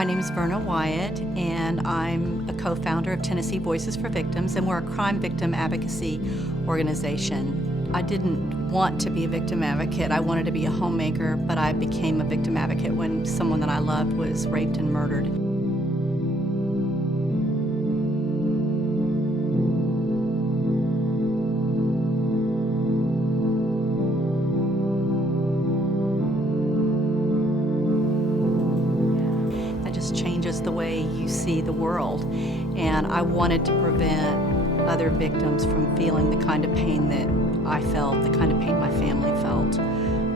My name is Verna Wyatt, and I'm a co-founder of Tennessee Voices for Victims, and we're a crime victim advocacy organization. I didn't want to be a victim advocate. I wanted to be a homemaker, but I became a victim advocate when someone that I loved was raped and murdered. Changes the way you see the world, and I wanted to prevent other victims from feeling the kind of pain that I felt, the kind of pain my family felt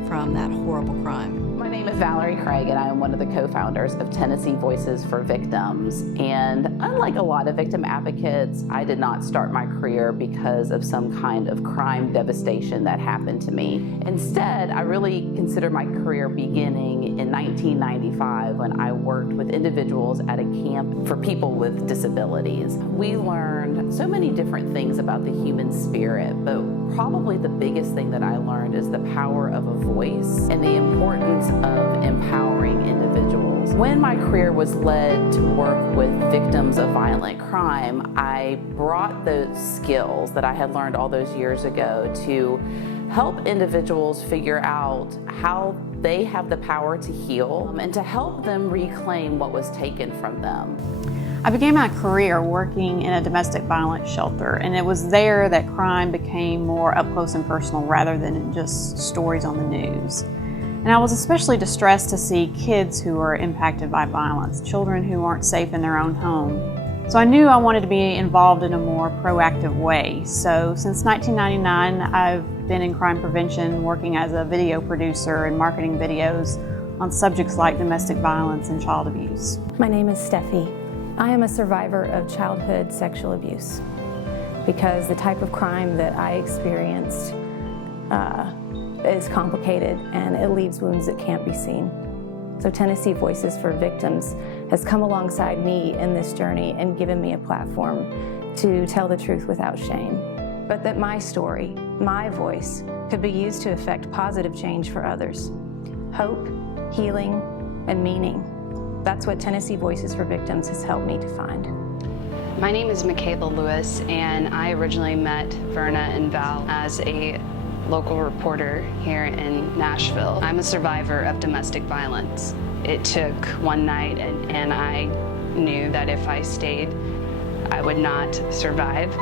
from that horrible crime. My name is Valerie Craig, and I am one of the co-founders of Tennessee Voices for Victims. And unlike a lot of victim advocates, I did not start my career because of some kind of crime devastation that happened to me. Instead, I really consider my career beginning in 1995 when I worked with individuals at a camp for people with disabilities. We learned so many different things about the human spirit, but probably the biggest thing that I learned is the power of a voice and the importance of empowering individuals. When my career was led to work with victims of violent crime, I brought those skills that I had learned all those years ago to help individuals figure out how they have the power to heal and to help them reclaim what was taken from them. I began my career working in a domestic violence shelter, and it was there that crime became more up close and personal rather than just stories on the news. And I was especially distressed to see kids who were impacted by violence, children who aren't safe in their own home. So I knew I wanted to be involved in a more proactive way. So since 1999, I've been in crime prevention, working as a video producer and marketing videos on subjects like domestic violence and child abuse. My name is Steffi. I am a survivor of childhood sexual abuse because the type of crime that I experienced is complicated and it leaves wounds that can't be seen. So Tennessee Voices for Victims has come alongside me in this journey and given me a platform to tell the truth without shame. But that my story, my voice, could be used to affect positive change for others. Hope, healing, and meaning. That's what Tennessee Voices for Victims has helped me to find. My name is Michaela Lewis, and I originally met Verna and Val as a local reporter here in Nashville. I'm a survivor of domestic violence. It took one night, and I knew that if I stayed, I would not survive.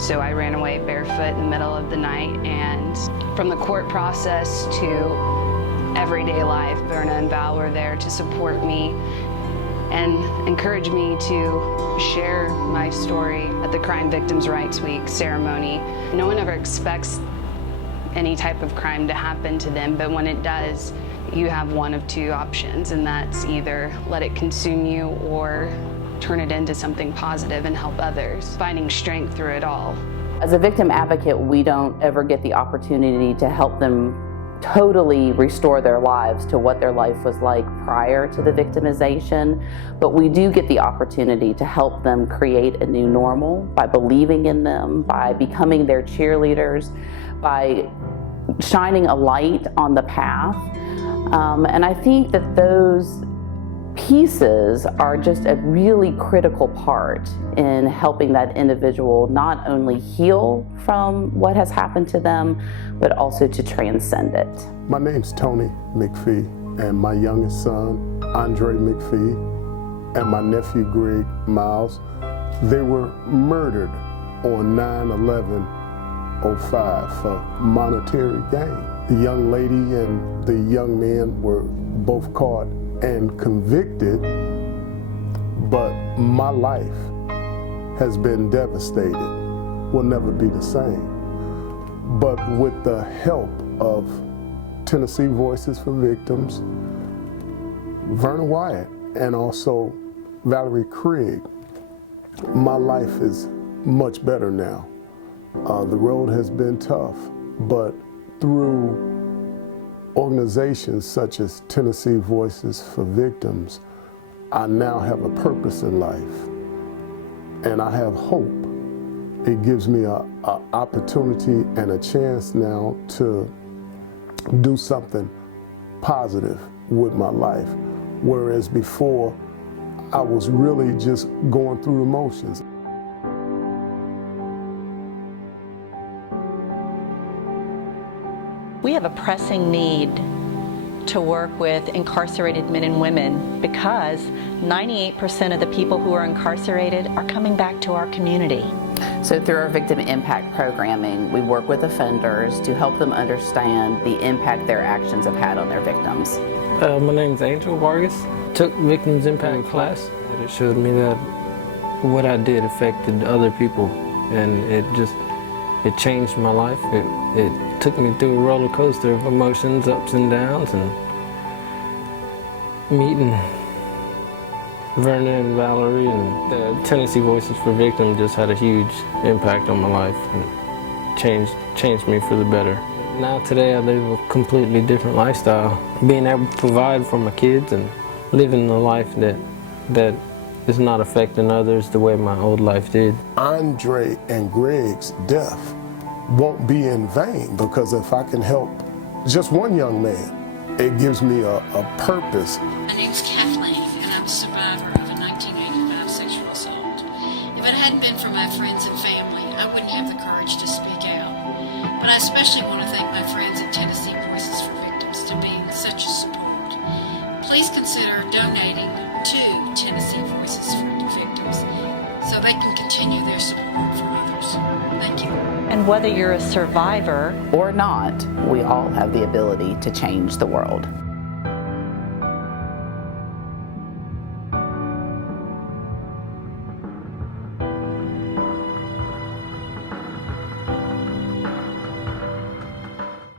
So I ran away barefoot in the middle of the night, and from the court process to everyday life, Verna and Val were there to support me and encourage me to share my story at the Crime Victims' Rights Week ceremony. No one ever expects any type of crime to happen to them, but when it does, you have one of two options, and that's either let it consume you or turn it into something positive and help others, finding strength through it all. As a victim advocate, we don't ever get the opportunity to help them totally restore their lives to what their life was like prior to the victimization, but we do get the opportunity to help them create a new normal by believing in them, by becoming their cheerleaders, by shining a light on the path. And I think that those pieces are just a really critical part in helping that individual not only heal from what has happened to them, but also to transcend it. My name's Tony McPhee, and my youngest son, Andre McPhee, and my nephew, Greg Miles, they were murdered on 9/11/05 for monetary gain. The young lady and the young man were both caught and convicted, but my life has been devastated, will never be the same. But with the help of Tennessee Voices for Victims, Verna Wyatt, and also Valerie Craig, my life is much better now. The road has been tough, but through organizations such as Tennessee Voices for Victims, I now have a purpose in life, and I have hope. It gives me an opportunity and a chance now to do something positive with my life, whereas before I was really just going through the motions. We have a pressing need to work with incarcerated men and women because 98% of the people who are incarcerated are coming back to our community. So through our victim impact programming, we work with offenders to help them understand the impact their actions have had on their victims. My name's Angel Vargas. Took victims impact class. It showed me that what I did affected other people, and it changed my life. It took me through a roller coaster of emotions, ups and downs, and meeting Verna and Valerie and the Tennessee Voices for Victims just had a huge impact on my life and changed me for the better. Now today I live a completely different lifestyle. Being able to provide for my kids and living a life that is not affecting others the way my old life did. Andre and Greg's death won't be in vain, because if I can help just one young man, it gives me a purpose. My name's Kathleen, and I'm a survivor of a 1985 sexual assault. If it hadn't been for my friends and family, I wouldn't have the courage to speak out. But I especially want to thank my friends at Tennessee Voices for Victims for being such a support. Please consider donating to Tennessee Voices for Victims so they can continue their support for others. Thank you. And whether you're a survivor Or not, we all have the ability to change the world.